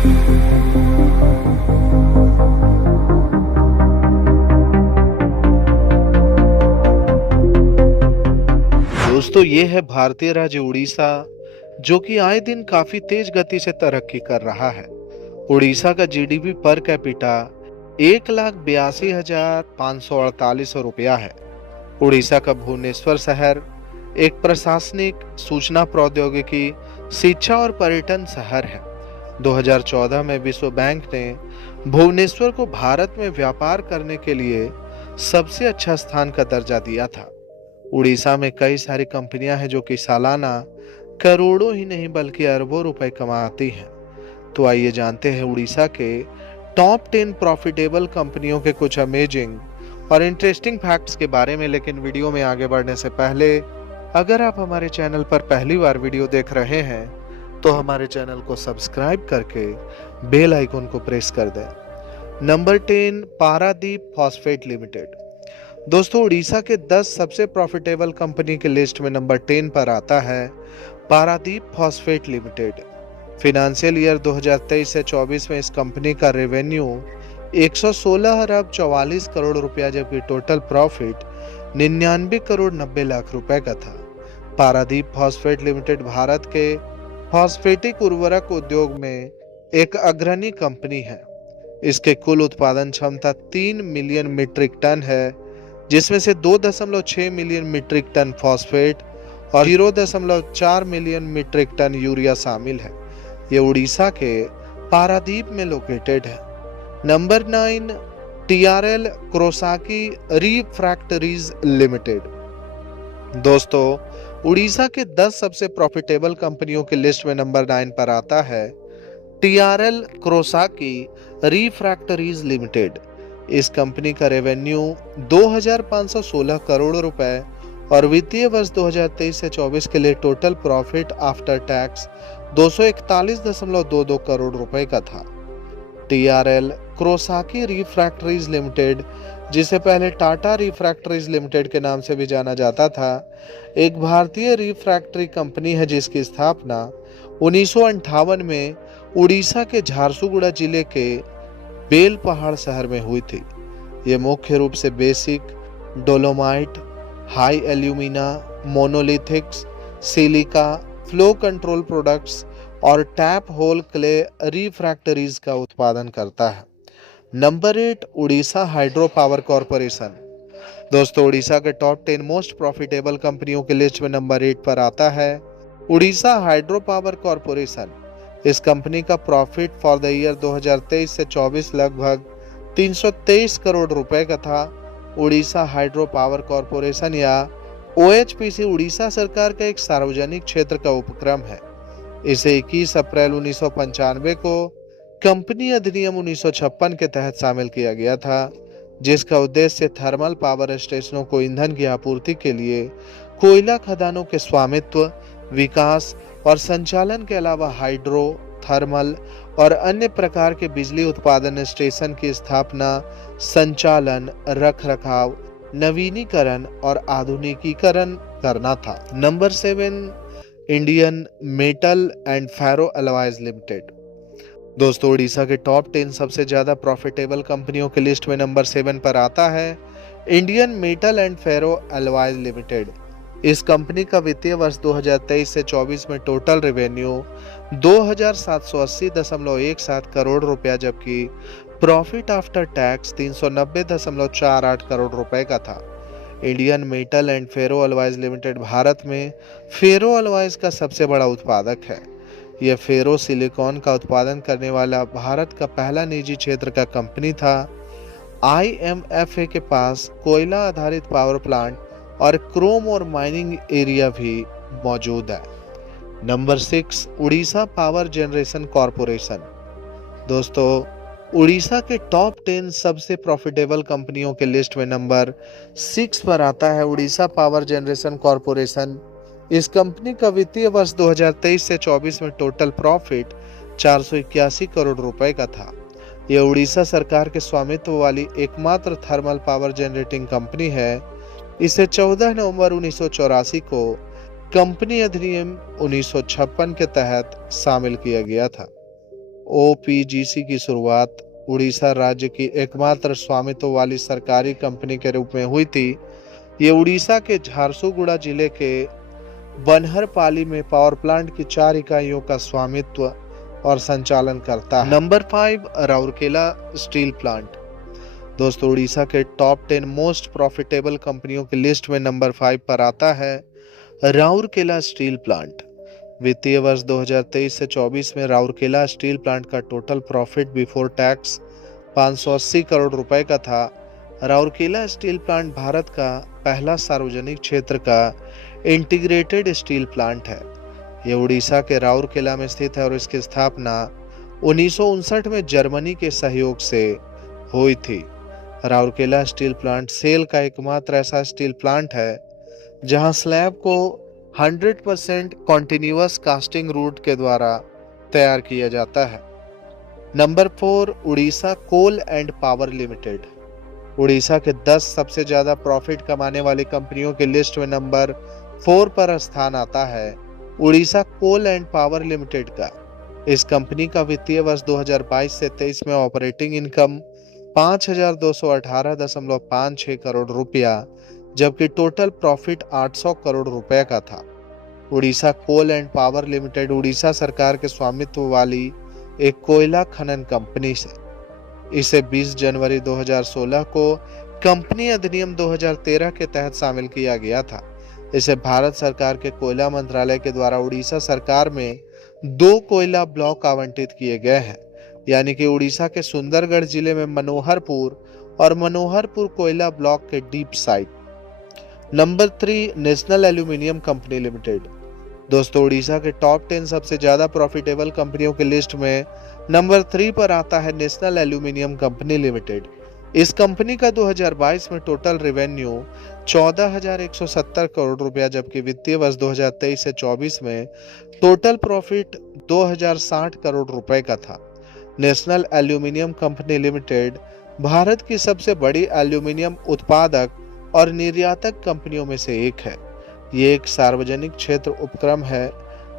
दोस्तों, ये है भारतीय राज्य उड़ीसा, जो कि आए दिन काफी तेज गति से तरक्की कर रहा है। उड़ीसा का जीडीपी पर कैपिटा 1,82,548 रुपया है। उड़ीसा का भुवनेश्वर शहर एक प्रशासनिक, सूचना प्रौद्योगिकी, शिक्षा और पर्यटन शहर है। 2014 में विश्व बैंक ने भुवनेश्वर को भारत में व्यापार करने के लिए सबसे अच्छा स्थान का दर्जा दिया था। उड़ीसा में कई सारी कंपनियां हैं जो कि सालाना करोड़ों ही नहीं बल्कि अरबों रुपए कमाती हैं। तो आइए जानते हैं उड़ीसा के टॉप 10 प्रॉफिटेबल कंपनियों के कुछ अमेजिंग और इंटरेस्टिंग फैक्ट्स के बारे में। लेकिन वीडियो में आगे बढ़ने से पहले, अगर आप हमारे चैनल पर पहली बार वीडियो देख रहे हैं तो हमारे चैनल को सब्सक्राइब करके बेल आइकन को प्रेस कर दें। Number 10, Paradip phosphate limited. दोस्तों, उड़ीसा के 10 सबसे प्रॉफिटेबल कंपनी के लिस्ट में नंबर 10 पर आता है Paradip phosphate limited. Financial year 2023 से 24 में इस कंपनी का रेवेन्यू 116 अरब 44 करोड़ रुपया, जबकि टोटल प्रॉफिट 99 करोड़ 90 लाख रुपए का था। पारादीप फॉस्फेट लिमिटेड भारत के फॉस्फेटिक उर्वरक उद्योग में एक अग्रणी कंपनी है। इसके कुल उत्पादन क्षमता 3 मिलियन मीट्रिक टन है, जिसमें से 2.6 मिलियन मीट्रिक टन फॉस्फेट और 0.4 मिलियन मीट्रिक टन यूरिया शामिल है। ये उड़ीसा के पारादीप में लोकेटेड है। Number 9, TRL Krosaki refractories limited. दोस्तों, उड़ीसा के 10 सबसे प्रॉफिटेबल कंपनियों की लिस्ट में नंबर 9 पर आता है टीआरएल क्रोसाकी रिफ्रैक्टरीज लिमिटेड। इस कंपनी का रेवेन्यू 2,516 करोड़ रुपए और वित्तीय वर्ष 2023 से 24 के लिए total profit after tax 241.22 crore रुपए का था। टीआरएल क्रोसाकी रिफ्रैक्टरीज लिमिटेड, जिसे पहले टाटा रिफ्रैक्टरीज लिमिटेड के नाम से भी जाना जाता था, एक भारतीय रिफ्रैक्टरी कंपनी है जिसकी स्थापना 1958 में उड़ीसा के झारसुगुड़ा जिले के बेल पहाड़ शहर में हुई थी। ये मुख्य रूप से basic, dolomite, high alumina, monolithics, silica, flow control products और टैप होल क्ले रिफ्रैक्टरीज का उत्पादन करता है। Number 8, Orissa hydro power corporation. दोस्तों, उड़ीसा के टॉप 10 मोस्ट प्रॉफिटेबल कंपनियों की लिस्ट में नंबर 8 पर आता है उड़ीसा हाइड्रो पावर कॉरपोरेशन। इस कंपनी का प्रॉफिट फॉर द ईयर 2023 से 24 लगभग 323 करोड़ रुपए का था। उड़ीसा हाइड्रो पावर कॉरपोरेशन या ओएचपीसी उड़ीसा सरकार का एक सार्वजनिक क्षेत्र का उपक्रम है। इसे 21 अप्रैल 1995 को कंपनी अधिनियम 1956 के तहत शामिल किया गया था, जिसका उद्देश्य थर्मल पावर स्टेशनों को ईंधन की आपूर्ति के लिए कोयला खदानों के स्वामित्व, विकास और संचालन के अलावा हाइड्रो, थर्मल और अन्य प्रकार के बिजली उत्पादन स्टेशन की स्थापना, संचालन, रखरखाव, नवीनीकरण और आधुनिकीकरण करना था। Number 7, Indian metal and ferro alloys limited. दोस्तों, उड़ीसा के टॉप 10 सबसे ज्यादा प्रॉफिटेबल कंपनियों की लिस्ट में नंबर 7 पर आता है Indian metal and ferro alloys limited. इस कंपनी का वित्तीय वर्ष 2023 से 24 में टोटल रेवेन्यू 2,780.17 करोड़ रुपया, जबकि प्रॉफिट आफ्टर टैक्स 390.48 करोड़ रुपए का था। Indian metal and ferro alloys limited Bharat में फेरो एलॉयज का सबसे बड़ा उत्पादक है। यह फेरो सिलिकॉन का उत्पादन करने वाला भारत का पहला निजी क्षेत्र का कंपनी था। IMFA के पास कोयला आधारित पावर प्लांट और क्रोम और माइनिंग एरिया भी मौजूद है। Number 6, Orissa power generation corporation. दोस्तों, उड़ीसा के टॉप 10 सबसे प्रॉफिटेबल कंपनियों के लिस्ट में नंबर 6 पर आता है उड़ीसा पावर जनरेशन कॉरपोरेशन। इस कंपनी का वित्तीय वर्ष 2023 से 24 में टोटल प्रॉफिट 481 करोड़ रुपए का था। यह उड़ीसा सरकार के स्वामित्व वाली एकमात्र थर्मल पावर जनरेटिंग कंपनी है। इसे 14 नवंबर 1984 को कंपनी अधिनियम 1956 के तहत शामिल किया गया था। ओपीजीसी की शुरुआत उड़ीसा राज्य की एकमात्र स्वामित्व वाली सरकारी कंपनी के रूप में हुई थी। ये उड़ीसा के झारसुगुड़ा जिले के बनहरपाली में पावर प्लांट की 4 इकाइयों का स्वामित्व और संचालन करता है। Number 5, Rourkela steel plant. दोस्तों, उड़ीसा के टॉप 10 मोस्ट प्रॉफिटेबल कंपनियों की लिस्ट में नंबर 5 पर आता है राउरकेला स्टील प्लांट। वित्तीय वर्ष 2023 से 24 में राउरकेला स्टील प्लांट का total profit before tax 580 crore रुपए का था। राउरकेला स्टील प्लांट भारत का पहला सार्वजनिक क्षेत्र का इंटीग्रेटेड स्टील प्लांट है। यह उड़ीसा के राउरकेला में स्थित है और इसकी स्थापना 1959 में जर्मनी के सहयोग से हुई थी। राउरकेला स्टील प्लांट सेल का एकमात्र ऐसा स्टील प्लांट है जहां स्लैब को 100% कॉन्टिन्यूअस कास्टिंग रूट के द्वारा तैयार किया जाता है। Number 4, Orissa coal and power limited. Orissa के 10 सबसे ज्यादा प्रॉफिट कमाने वाली कंपनियों की लिस्ट में नंबर 4 पर स्थान आता है Orissa coal and power limited का। इस कंपनी का वित्तीय वर्ष 2022 से 23 में ऑपरेटिंग इनकम 5218.56 करोड़ रुपया, जबकि टोटल प्रॉफिट 800 करोड़ रुपए का था। Orissa coal and power limited Orissa सरकार के स्वामित्व वाली एक कोयला खनन कंपनी से इसे 20 जनवरी 2016 को कंपनी अधिनियम 2013 के तहत शामिल किया गया था। इसे भारत सरकार के कोयला मंत्रालय के द्वारा उड़ीसा सरकार में 2 कोयला ब्लॉक आवंटित किए गए हैं, यानी कि उड़ीसा के सुंदरगढ़ जिले में मनोहरपुर और मनोहरपुर कोयला ब्लॉक के deep site. Number 3, national aluminium company limited. दोस्तों, उड़ीसा के टॉप 10 सबसे ज्यादा प्रॉफिटेबल कंपनियों की लिस्ट में नंबर 3 पर आता है नेशनल एल्यूमिनियम कंपनी लिमिटेड। इस कंपनी का 2022 में टोटल रेवेन्यू 14,170 करोड़ रुपया, जबकि वित्तीय वर्ष 2023 से 24 में टोटल प्रॉफिट 2,060 करोड़ रुपए का था। National aluminium company limited Bharat की सबसे बड़ी एल्यूमिनियम उत्पादक और निर्यातक कंपनियों में से एक है। ये एक सार्वजनिक क्षेत्र उपक्रम है।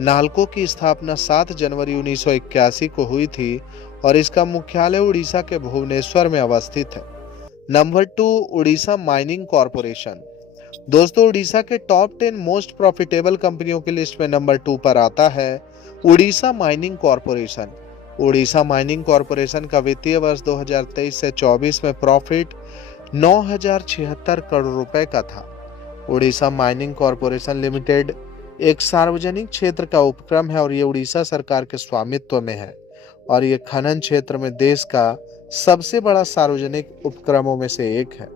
नालको की स्थापना 7 जनवरी 1981 को हुई थी और इसका मुख्यालय उड़ीसा के भुवनेश्वर में अवस्थित है। Number 2, Orissa mining corporation. दोस्तों, उड़ीसा के टॉप 10 मोस्ट प्रॉफिटेबल कंपनियों की लिस्ट में नंबर 2 पर आता है Orissa mining corporation. Orissa mining corporation का वित्तीय वर्ष 2023 से 24 में प्रॉफिट 9,076 करोड़ रुपए का था। उड़ीसा माइनिंग कॉरपोरेशन लिमिटेड एक सार्वजनिक क्षेत्र का उपक्रम है और ये उड़ीसा सरकार के स्वामित्व में है और ये खनन क्षेत्र में देश का सबसे बड़ा सार्वजनिक उपक्रमों में से एक है।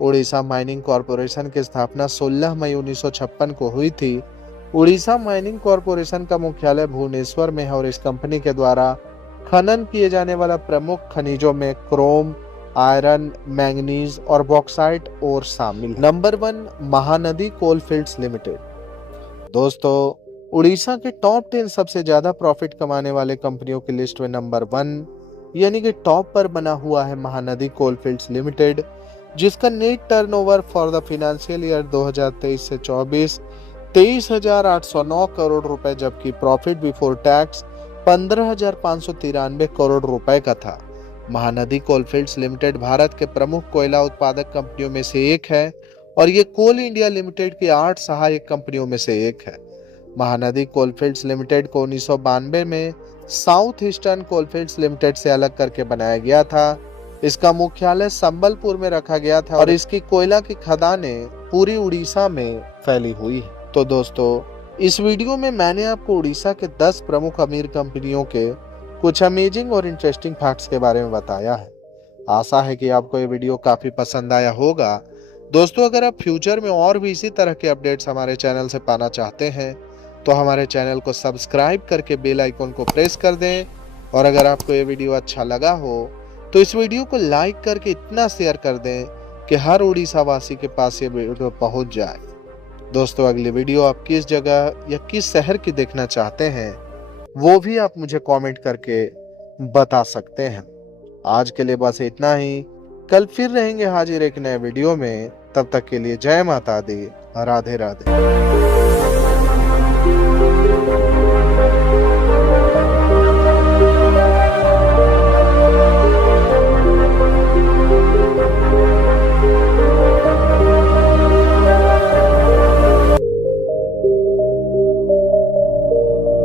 उड़ीसा माइनिंग कॉरपोरेशन की स्थापना 16 मई 1956 को हुई थी। उड़ीसा माइनिंग कॉरपोरेशन का मुख्यालय भुवनेश्वर में है और इस कंपनी के द्वारा खनन किए जाने वाला प्रमुख खनिजों में क्रोम, आयरन, मैंगनीज और बॉक्साइट और शामिल। Number 1, Mahanadi coalfields limited. दोस्तों, उड़ीसा के टॉप 10 सबसे ज्यादा प्रॉफिट कमाने वाले कंपनियों की लिस्ट में नंबर 1 यानी कि टॉप पर बना हुआ है महानदी कोलफील्ड्स लिमिटेड, जिसका net turnover for the financial year 2023 से 24 23,809 करोड़ रुपए, जबकि प्रॉफिट बिफोर टैक्स 15,593 करोड़ रुपए का था। महानदी कोलफील्ड्स लिमिटेड भारत के प्रमुख कोयला उत्पादक कंपनियों में से एक है और ये कोल इंडिया लिमिटेड की 8 सहायक कंपनियों में से एक है। महानदी कोलफील्ड्स लिमिटेड को 1992 में साउथ ईस्टर्न कोलफील्ड्स लिमिटेड से अलग करके बनाया गया था। इसका मुख्यालय संबलपुर में रखा गया था और इसकी कोयला की खदानें पूरी उड़ीसा में फैली हुई है। तो दोस्तों, इस वीडियो में मैंने आपको उड़ीसा के 10 प्रमुख अमीर कंपनियों के कुछ अमेजिंग और इंटरेस्टिंग फैक्ट्स के बारे में बताया है। आशा है कि आपको ये वीडियो काफी पसंद आया होगा। दोस्तों, अगर आप फ्यूचर में और भी इसी तरह के अपडेट्स हमारे चैनल से पाना चाहते हैं तो हमारे चैनल को सब्सक्राइब करके बेल आइकन को प्रेस कर दें और अगर आपको ये वीडियो अच्छा लगा हो तो इस वीडियो को लाइक करके इतना शेयर कर दें कि हर उड़ीसा वासी के पास ये वीडियो पहुंच जाए। दोस्तों, अगली वीडियो आप किस जगह या किस शहर की देखना चाहते हैं वो भी आप मुझे कमेंट करके बता सकते हैं। आज के लिए बस इतना ही। कल फिर रहेंगे हाजिर एक नए वीडियो में। तब तक के लिए जय माता दी, राधे राधे।